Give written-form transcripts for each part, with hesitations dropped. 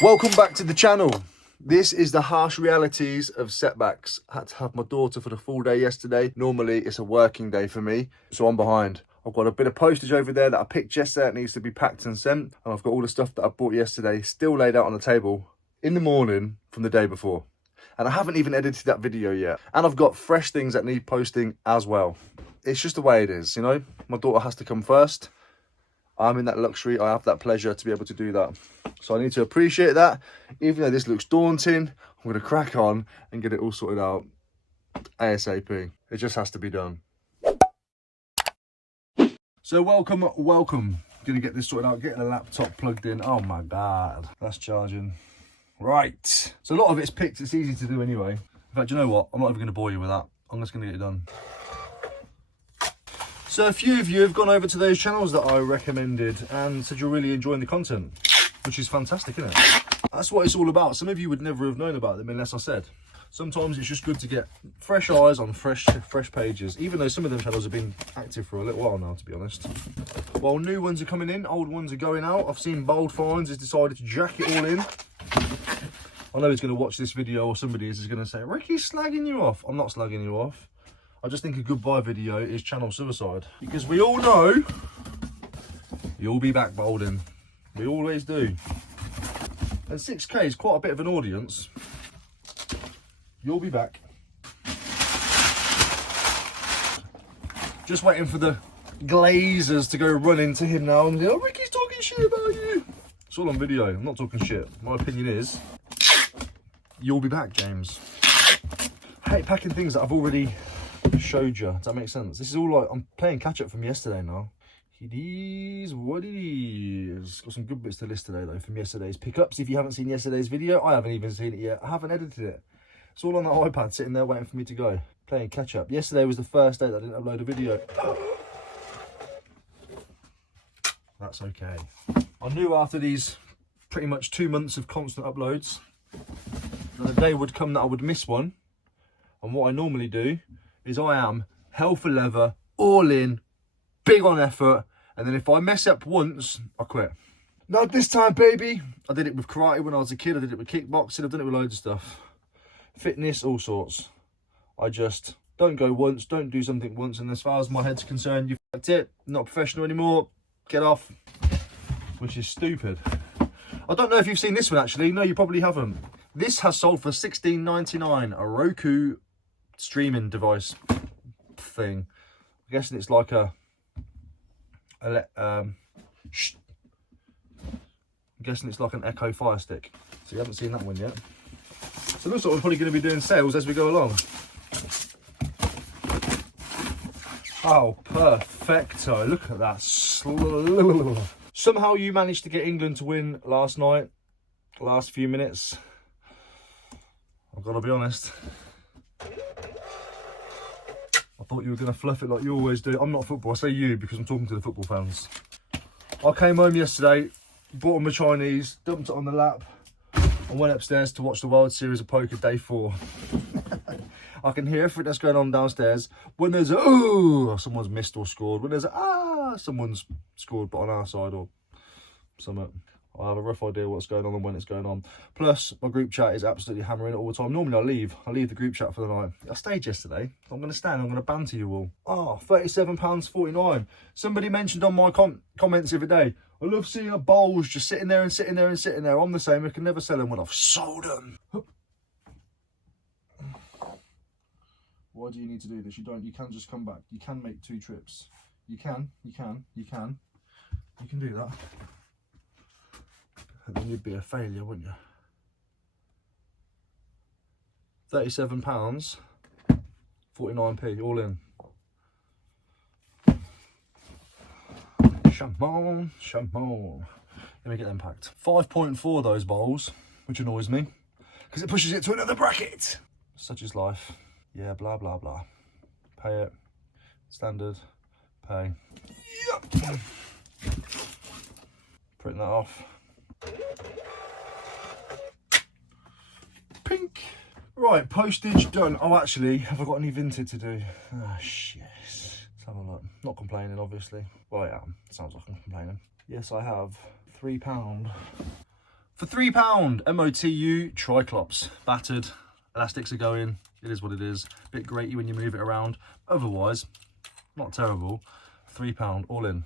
Welcome back to the channel. This is the harsh realities of setbacks. I had to have my daughter for the full day yesterday. Normally it's a working day for me, so I'm behind. I've got a bit of postage over there that I picked yesterday that needs to be packed and sent, and I've got all the stuff that I bought yesterday still laid out on the table in the morning from the day before. And I haven't even edited that video yet. And I've got fresh things that need posting as well. It's just the way it is, you know? My daughter has to come first. I'm in that luxury, I have that pleasure to be able to do that. So I need to appreciate that. Even though this looks daunting, I'm going to crack on and get it all sorted out ASAP. It just has to be done. So welcome. Going to get this sorted out, getting a laptop plugged in. Oh my God, that's charging. Right. So a lot of it's picked, it's easy to do anyway. In fact, you know what? I'm not even going to bore you with that. I'm just going to get it done. So a few of you have gone over to those channels that I recommended and said you're really enjoying the content, which is fantastic, isn't it? That's what it's all about. Some of you would never have known about them unless I said. Sometimes it's just good to get fresh eyes on fresh pages, even though some of them channels have been active for a little while now, to be honest. While new ones are coming in, old ones are going out. I've seen Bold Finds has decided to jack it all in. I know he's going to watch this video, or somebody is going to say, Ricky's slagging you off. I'm not slagging you off. I just think a goodbye video is channel suicide. Because we all know you'll be back bolding. We always do. And 6K is quite a bit of an audience. You'll be back. Just waiting for the glazers to go running to him now and say, oh, Ricky's talking shit about you. It's all on video. I'm not talking shit. My opinion is, you'll be back, James. I hate packing things that I've already showed you. Does that make sense? This is all like, I'm playing catch up from yesterday now. It is what it is. Got some good bits to list today though from yesterday's pickups. If you haven't seen yesterday's video, I haven't even seen it yet. I haven't edited it. It's all on that iPad sitting there waiting for me to go. Playing catch up. Yesterday was the first day that I didn't upload a video. That's okay. I knew after these pretty much 2 months of constant uploads that the day would come that I would miss one. And what I normally do is I am hell for leather, all in, big on effort, and then if I mess up once, I quit. Not this time, baby. I did it with karate when I was a kid, I did it with kickboxing, I've done it with loads of stuff. Fitness, all sorts. I just don't go once, don't do something once, and as far as my head's concerned, you've fucked it, not professional anymore, get off. Which is stupid. I don't know if you've seen this one actually, no you probably haven't. This has sold for $16.99, a Roku streaming device thing. I'm guessing it's like I'm guessing it's like an Echo Fire Stick. So you haven't seen that one yet. So it looks like we're probably going to be doing sales as we go along. Oh, perfecto. Look at that. Somehow you managed to get England to win last night, last few minutes. I've got to be honest. I thought you were going to fluff it like you always do. I'm not football, I say you because I'm talking to the football fans. I came home yesterday, bought them a Chinese, dumped it on the lap, and went upstairs to watch the World Series of Poker Day 4. I can hear everything that's going on downstairs. When there's a, oh, someone's missed or scored. When there's a, ah, someone's scored but on our side or something. I have a rough idea what's going on and when it's going on. Plus, my group chat is absolutely hammering it all the time. Normally I leave the group chat for the night. I stayed yesterday. I'm going to stand, I'm going to banter you all. Oh, £37.49. Somebody mentioned on my comments the other day, I love seeing a bowls just sitting there and sitting there and sitting there. I'm the same, I can never sell them when I've sold them. Why do you need to do this? You can't just come back. You can make 2 trips. You can do that. And then you'd be a failure, wouldn't you? £37, 49p, all in. Chamon. Let me get them packed. 5.4 those bowls, which annoys me, because it pushes it to another bracket. Such is life. Yeah, blah, blah, blah. Pay it. Standard. Pay. Yep. Print that off. Pink. Right, postage done. Oh, actually, have I got any Vinted to do? Oh, shit. Let's have a look. Not complaining, obviously. Well, I am. Sounds like I'm complaining. Yes, I have £3 For £3, MOTU Triclops. Battered, elastics are going. It is what it is. Bit graty when you move it around. Otherwise, not terrible. £3, all in.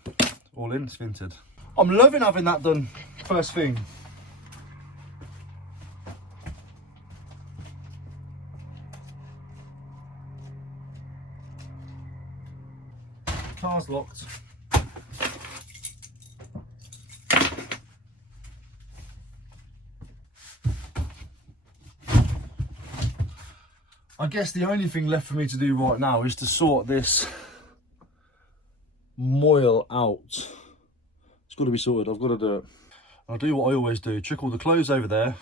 All in, it's Vinted. I'm loving having that done first thing. Car's locked. I guess the only thing left for me to do right now is to sort this moil out. It's got to be sorted. I've got to do it. I'll do what I always do. Chuck all the clothes over there.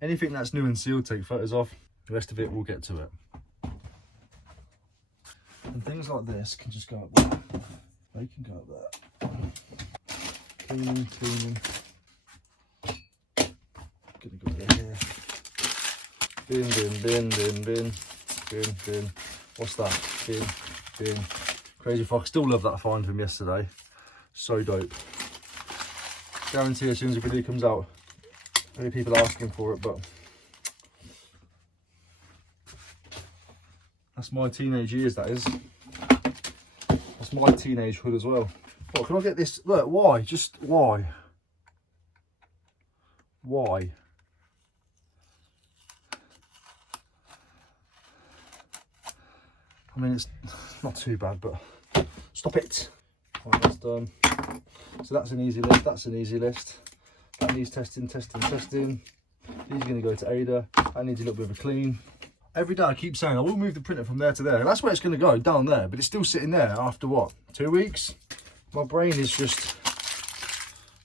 Anything that's new and sealed, take photos of. The rest of it, we'll get to it. And things like this can just go up there. They can go up there. Cleaning, cleaning. Gonna go over here. Bin, bin, bin, bin, bin, bin, bin. What's that? Bin, bin. Crazy Fox. Still love that find from yesterday. So dope. Guarantee as soon as the video comes out, many people are asking for it, but that's my teenage years, that is. That's my teenage hood as well. What, can I get this? Look, why? Just why? Why? I mean, it's not too bad, but stop it. Right, that's done. So that's an easy list. That's an easy list. That needs testing, testing, testing. These are going to go to Ada. That needs a little bit of a clean. Every day I keep saying I will move the printer from there to there. That's where it's going to go, down there. But it's still sitting there after what? 2 weeks? My brain is just,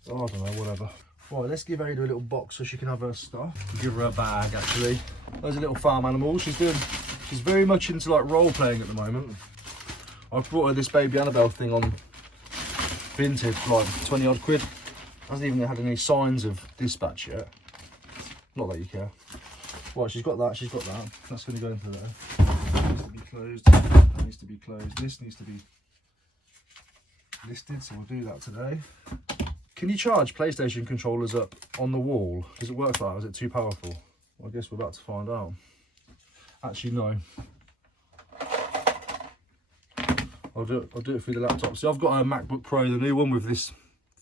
oh, I don't know, whatever. Right, let's give Ada a little box so she can have her stuff. Give her a bag, actually. Those are little farm animals. She's very much into like role playing at the moment. I brought her this baby Annabelle thing on Vinted for like 20 odd quid. Hasn't even had any signs of dispatch yet. Not that you care. Right, she's got that, she's got that. That's going to go into there. That needs to be closed. That needs to be closed. This needs to be listed, so we'll do that today. Can you charge PlayStation controllers up on the wall? Does it work like that? Is it too powerful? Well, I guess we're about to find out. Actually, no. I'll do it through the laptop. So I've got a MacBook Pro, the new one with this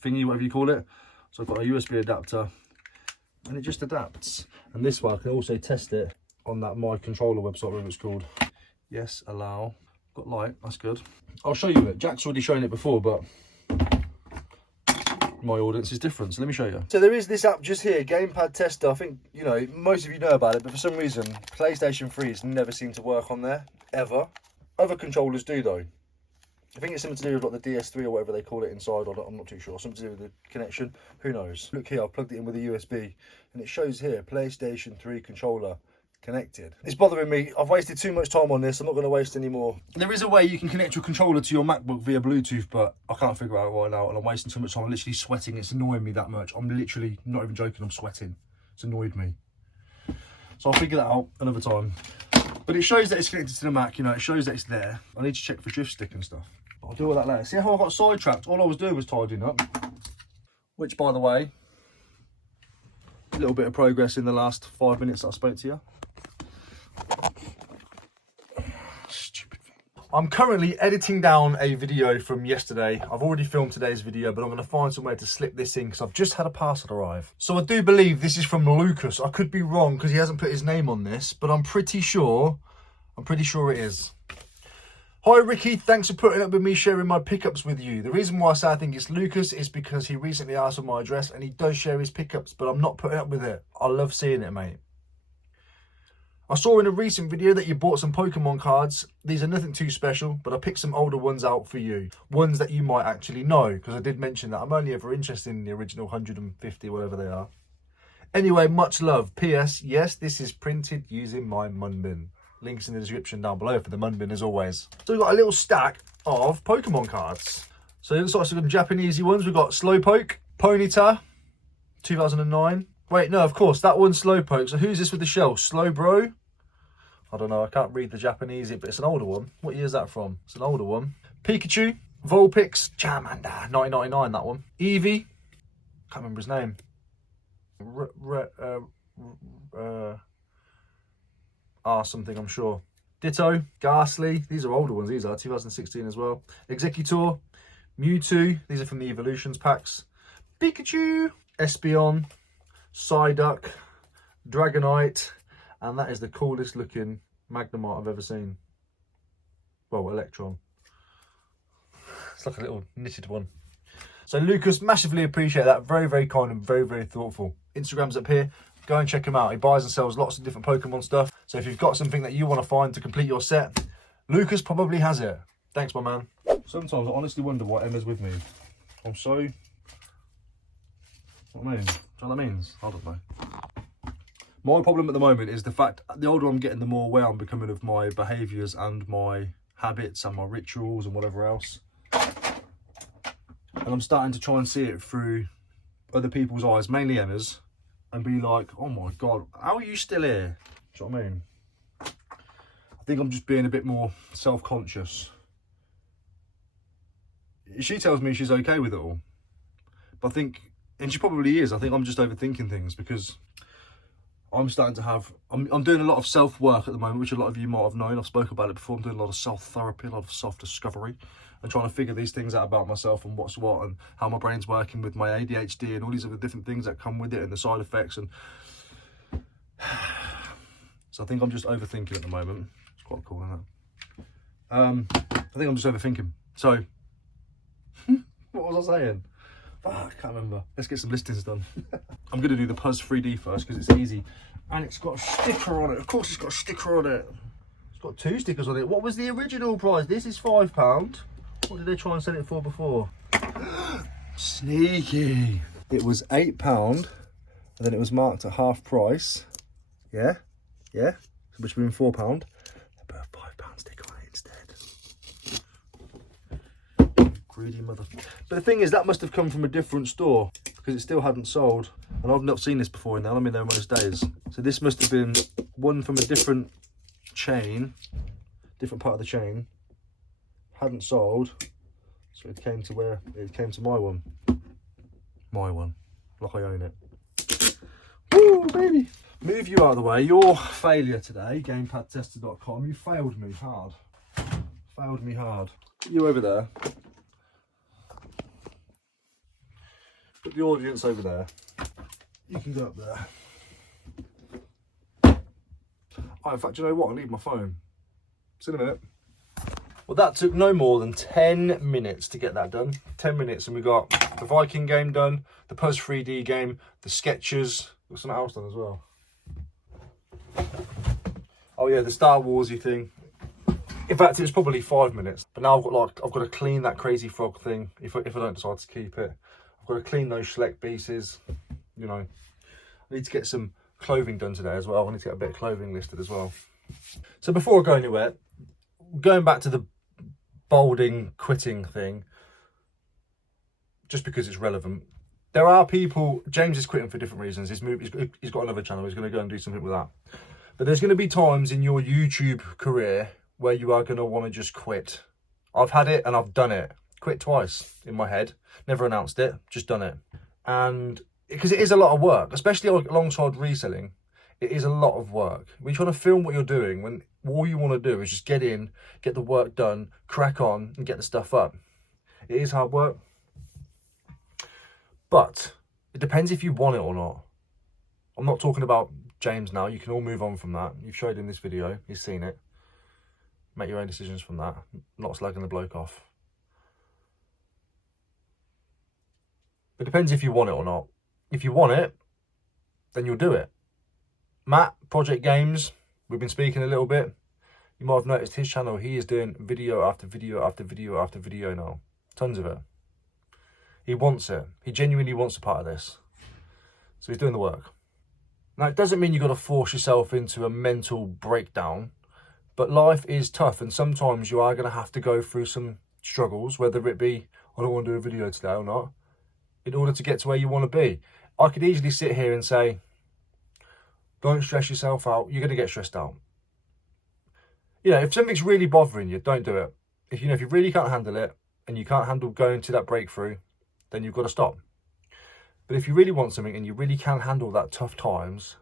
thingy, whatever you call it. So I've got a USB adapter and it just adapts. And this one, I can also test it on that My Controller website, whatever it's called. Yes, allow. Got light, that's good. I'll show you it. Jack's already shown it before, but my audience is different, so let me show you. So there is this app just here, Gamepad Tester. I think, you know, most of you know about it, but for some reason, PlayStation 3's never seemed to work on there, ever. Other controllers do, though. I think it's something to do with like the DS3 or whatever they call it inside, or I'm not too sure. Something to do with the connection. Who knows? Look here, I've plugged it in with a USB, and it shows here, PlayStation 3 controller connected. It's bothering me. I've wasted too much time on this. I'm not going to waste any more. There is a way you can connect your controller to your MacBook via Bluetooth, but I can't figure it out right now, and I'm wasting too much time. I'm literally sweating. It's annoying me that much. I'm literally not even joking. I'm sweating. It's annoyed me. So I'll figure that out another time. But it shows that it's connected to the Mac. You know, it shows that it's there. I need to check for drift stick and stuff. I'll do all that later. See how I got sidetracked? All I was doing was tidying up. Which, by the way, a little bit of progress in the last 5 minutes that I spoke to you. Stupid thing. I'm currently editing down a video from yesterday. I've already filmed today's video, but I'm going to find some way to slip this in because I've just had a parcel arrive. So I do believe this is from Lucas. I could be wrong because he hasn't put his name on this, but I'm pretty sure it is. Hi Ricky, thanks for putting up with me sharing my pickups with you. The reason why I say I think it's Lucas is because he recently asked for my address and he does share his pickups, but I'm not putting up with it. I love seeing it, mate. I saw in a recent video that you bought some Pokemon cards. These are nothing too special, but I picked some older ones out for you. Ones that you might actually know, because I did mention that I'm only ever interested in the original 150, whatever they are. Anyway, much love. P.S. Yes, this is printed using my Munbin. Links in the description down below for the Munbin as always. So we've got a little stack of Pokemon cards. So it looks like some Japanesey ones. We've got Slowpoke, Ponyta, 2009. Wait, no, of course, that one's Slowpoke. So who's this with the shell? Slowbro? I don't know, I can't read the Japanese, but it's an older one. What year is that from? It's an older one. Pikachu, Vulpix, Charmander, 1999, that one. Eevee, can't remember his name. Something, I'm sure. Ditto, Ghastly, these are older ones, these are 2016 as well. Executor, Mewtwo, these are from the Evolutions packs. Pikachu, Espeon, Psyduck, Dragonite, and that is the coolest looking Magnemite I've ever seen. Well, Electron. It's like a little knitted one. So Lucas, massively appreciate that. Very, very kind and very, very thoughtful. Instagram's up here. Go and check him out. He buys and sells lots of different Pokemon stuff. So if you've got something that you want to find to complete your set, Lucas probably has it. Thanks, my man. Sometimes I honestly wonder why Emma's with me. I'm so... What I mean? Do you know what that means? I don't know. My problem at the moment is the fact the older I'm getting, the more aware I'm becoming of my behaviours and my habits and my rituals and whatever else. And I'm starting to try and see it through other people's eyes, mainly Emma's, and be like, oh my God, how are you still here? Do you know what I mean? I think I'm just being a bit more self-conscious. She tells me she's okay with it all. But I think, and she probably is, I think I'm just overthinking things because I'm starting to have, I'm doing a lot of self-work at the moment, which a lot of you might have known. I've spoken about it before. I'm doing a lot of self-therapy, a lot of self-discovery, and trying to figure these things out about myself and what's what and how my brain's working with my ADHD and all these other different things that come with it and the side effects. And so I think I'm just overthinking at the moment. It's quite cool, isn't it? I think I'm just overthinking. So, what was I saying? Oh, I can't remember. Let's get some listings done. I'm going to do the Puzz 3D first because it's easy. And it's got a sticker on it. Of course it's got a sticker on it. It's got 2 stickers on it. What was the original price? This is £5. What did they try and sell it for before? Sneaky. It was £8 and then it was marked at half price. Yeah? Yeah? Which would have been £4. They put a £5 sticker on it instead. Greedy mother. But the thing is, that must have come from a different store because it still hadn't sold. And I've not seen this before in there. I'm in there most days. So this must have been one from a different chain, different part of the chain. Hadn't sold. So it came to where it came to my one. My one. Like I own it. Woo, baby. Move you out of the way. Your failure today, gamepadtester.com. You failed me hard. Failed me hard. You over there. Put the audience over there. You can go up there. Oh, in fact, you know what? I need my phone. See you in a minute. Well, that took no more than 10 minutes to get that done. 10 minutes, and we got the Viking game done, the Puzz 3D game, the sketches. Got something else done as well. Oh yeah, the Star Warsy thing. In fact, it was probably 5 minutes. But now I've got to clean that crazy frog thing if I don't decide to keep it. I've got to clean those Schleck pieces. You know, I need to get some clothing done today as well. I need to get a bit of clothing listed as well. So before I go anywhere, going back to the bolding, quitting thing, just because it's relevant. There are people, James is quitting for different reasons. He's got another channel. He's going to go and do something with that. But there's going to be times in your YouTube career where you are going to want to just quit. I've had it and I've done it. Quit twice in my head. Never announced it, just done it. And because it is a lot of work, especially alongside reselling, it is a lot of work. When you're trying to film what you're doing, when all you want to do is just get in, get the work done, crack on and get the stuff up. It is hard work. But it depends if you want it or not. I'm not talking about James now. You can all move on from that. You've showed him this video. He's seen it. Make your own decisions from that. I'm not slagging the bloke off. It depends if you want it or not. If you want it, then you'll do it. Matt, Project Games, we've been speaking a little bit. You might have noticed his channel. He is doing video after video after video after video now. Tons of it. He wants it. He genuinely wants a part of this. So he's doing the work. Now, it doesn't mean you've got to force yourself into a mental breakdown, but life is tough, and sometimes you are going to have to go through some struggles, whether it be, I don't want to do a video today or not, in order to get to where you want to be. I could easily sit here and say, don't stress yourself out. You're going to get stressed out. You know, if something's really bothering you, don't do it. If you really can't handle it and you can't handle going to that breakthrough, then you've got to stop. But if you really want something and you really can handle that tough times,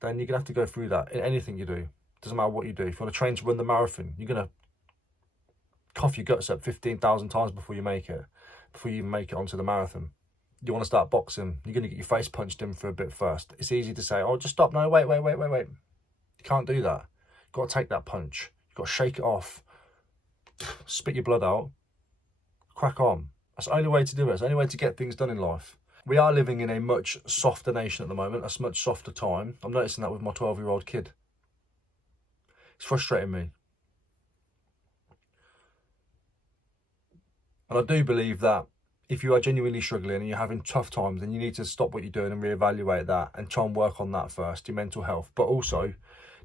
then you're going to have to go through that in anything you do. Doesn't matter what you do. If you want to train to run the marathon, you're going to cough your guts up 15,000 times before you make it, before you even make it onto the marathon. You want to start boxing, you're going to get your face punched in for a bit first. It's easy to say, oh, just stop. No, wait. You can't do that. You've got to take that punch. You've got to shake it off, spit your blood out, crack on. That's the only way to do it. It's the only way to get things done in life. We are living in a much softer nation at the moment, a much softer time. I'm noticing that with my 12-year-old kid. It's frustrating me. And I do believe that if you are genuinely struggling and you're having tough times, then you need to stop what you're doing and reevaluate that and try and work on that first, your mental health. But also,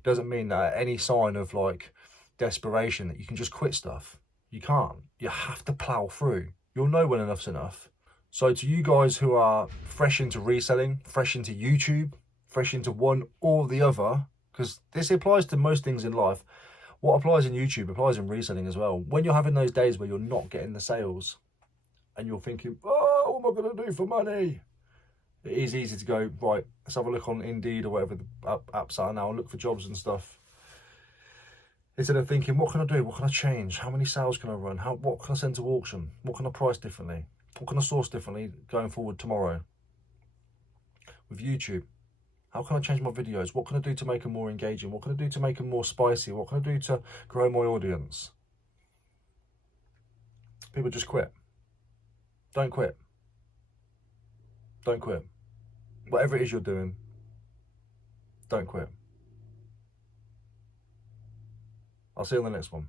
doesn't mean that at any sign of like desperation that you can just quit stuff. You can't. You have to plow through. You'll know when enough's enough. So to you guys who are fresh into reselling, fresh into YouTube, fresh into one or the other, because this applies to most things in life. What applies in YouTube applies in reselling as well. When you're having those days where you're not getting the sales and you're thinking, oh, what am I going to do for money? It is easy to go, right, let's have a look on Indeed or whatever the apps are now and look for jobs and stuff. Instead of thinking, what can I do? What can I change? How many sales can I run? What can I send to auction? What can I price differently? What can I source differently going forward tomorrow? With YouTube, how can I change my videos? What can I do to make them more engaging? What can I do to make them more spicy? What can I do to grow my audience? People just quit. Don't quit. Don't quit. Whatever it is you're doing, don't quit. I'll see you on the next one.